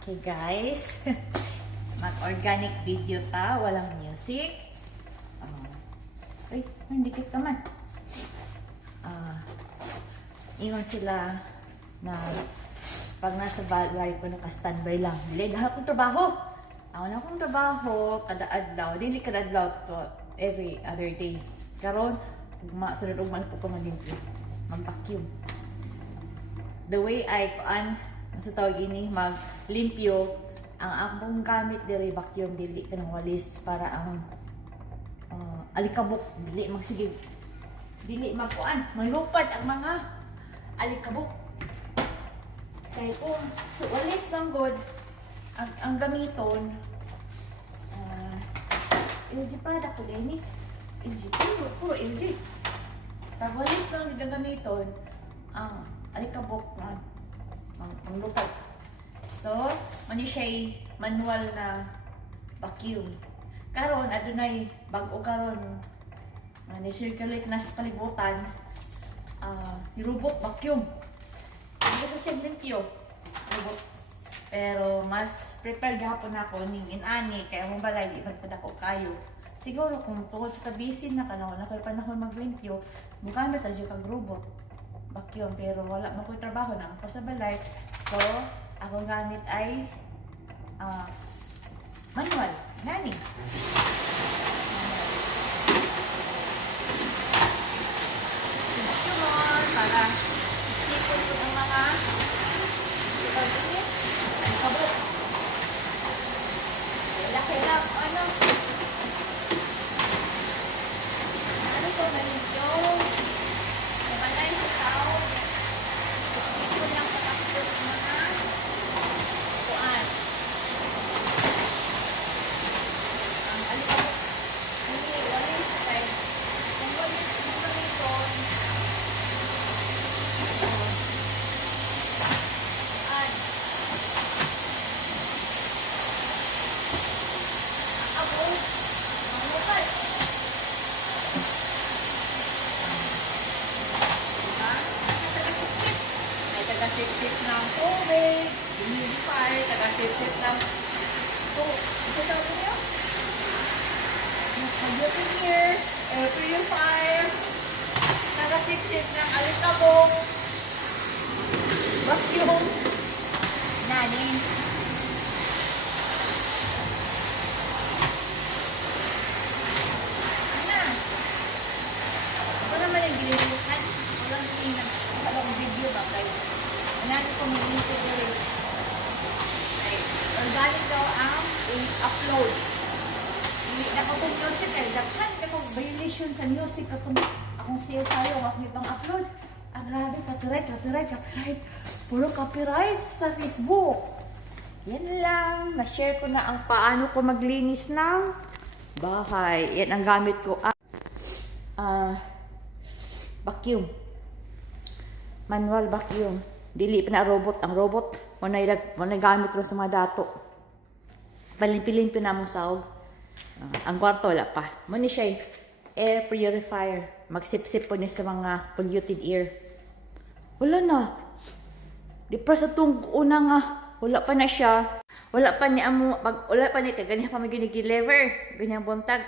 Okay guys, mag-organic video ta, walang music. Uy, dikit ka man. Iwan sila na pag nasa balay ko naka-standby lang. Dili na akong trabaho. Ako na akong trabaho, kada adlaw. Dili kada adlaw to every other day. Karon, sunod ugman po ko mag-limpyo. Mag-vacuum. The way I sa tawag ini maglimpyo, ang akong gamit diri vacuum, dili kanang walis para ang alikabok dili magsigig, dili magkuan malupad ang mga alikabok. Kay kung walis lang god ang gamiton, LG pa dako ni LG puro LG. Pag walis lang gagamiton, ang alikabok ang lupad. So, mani siya manual na vacuum. Karon adunay bag-o karon ni-circulate na sa kalibutan, robot vacuum. Hindi sa siya limpyo, robot. Pero mas prepared gahapon ako ning inani kay among balay di man pud ako kayo. Siguro kung tungod sa kabisin na kanang wala kay panahon maglimpyo, mugamit ta kag robot vacuum, pero wala man ko'y trabaho na ako sa balay. So, akong gamit ay manual, nani. Vacuum para sipon ko ang mga ang kabot. Kailang ano ko nalimpyo. Balay sa tao, ito lang patakot ng mga kuan. Ang alikabok, hindi, walis, kay kung walis mo gamiton, kuan. Ako, ang lupad. Taga-sip-sip ng tubig, humidify, taga-sip-sip ng ito tawag niyo? Mag-purifier, air purifier, taga-sip-sip ng alikabok, vacuum, nanin. Ako naman yung ginilikan, walang tingnan, walang video ba kayo? Natin ko mag-link dito. Organic daw ang i-upload. Hindi na ko kung music ay daghan ka kung violation sa music akong sale tayo akong ibang upload. Grabe, copyright. Puro copyright sa Facebook. Yan lang. Na-share ko na ang paano ko maglinis ng bahay. Yan ang gamit ko. Vacuum. Manual vacuum. Dili pa na robot. Ang robot, wanay gamit rin sa mga dato. Palimpi-limpi na mong sahog. Ang kwarto, wala pa. Muna siya air purifier. Magsip-sip po niya sa mga polluted air. Wala na. Di pa sa itong una nga, wala pa na siya. Wala pa niya ganyan pa may ginigiliver. Ganyang buntag.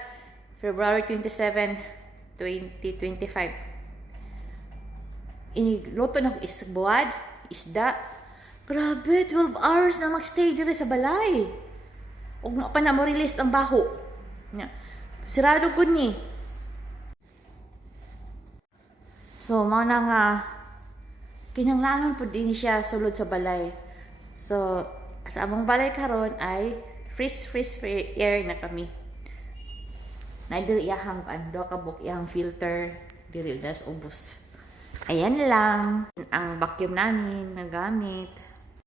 February 27, 2025. Iniluto na isda. Grabe, 12 hours na magstay dire sa balay. Huwag nga pa na mo release ang baho. Sirado ko ni. So, mga nga, kinanglangan po din siya sulod sa balay. So, sa among balay karon ay freeze air na kami. Naidiri iyahang do kabuk iyang filter diri nas ubos. Ayan lang ang vacuum namin na gamit.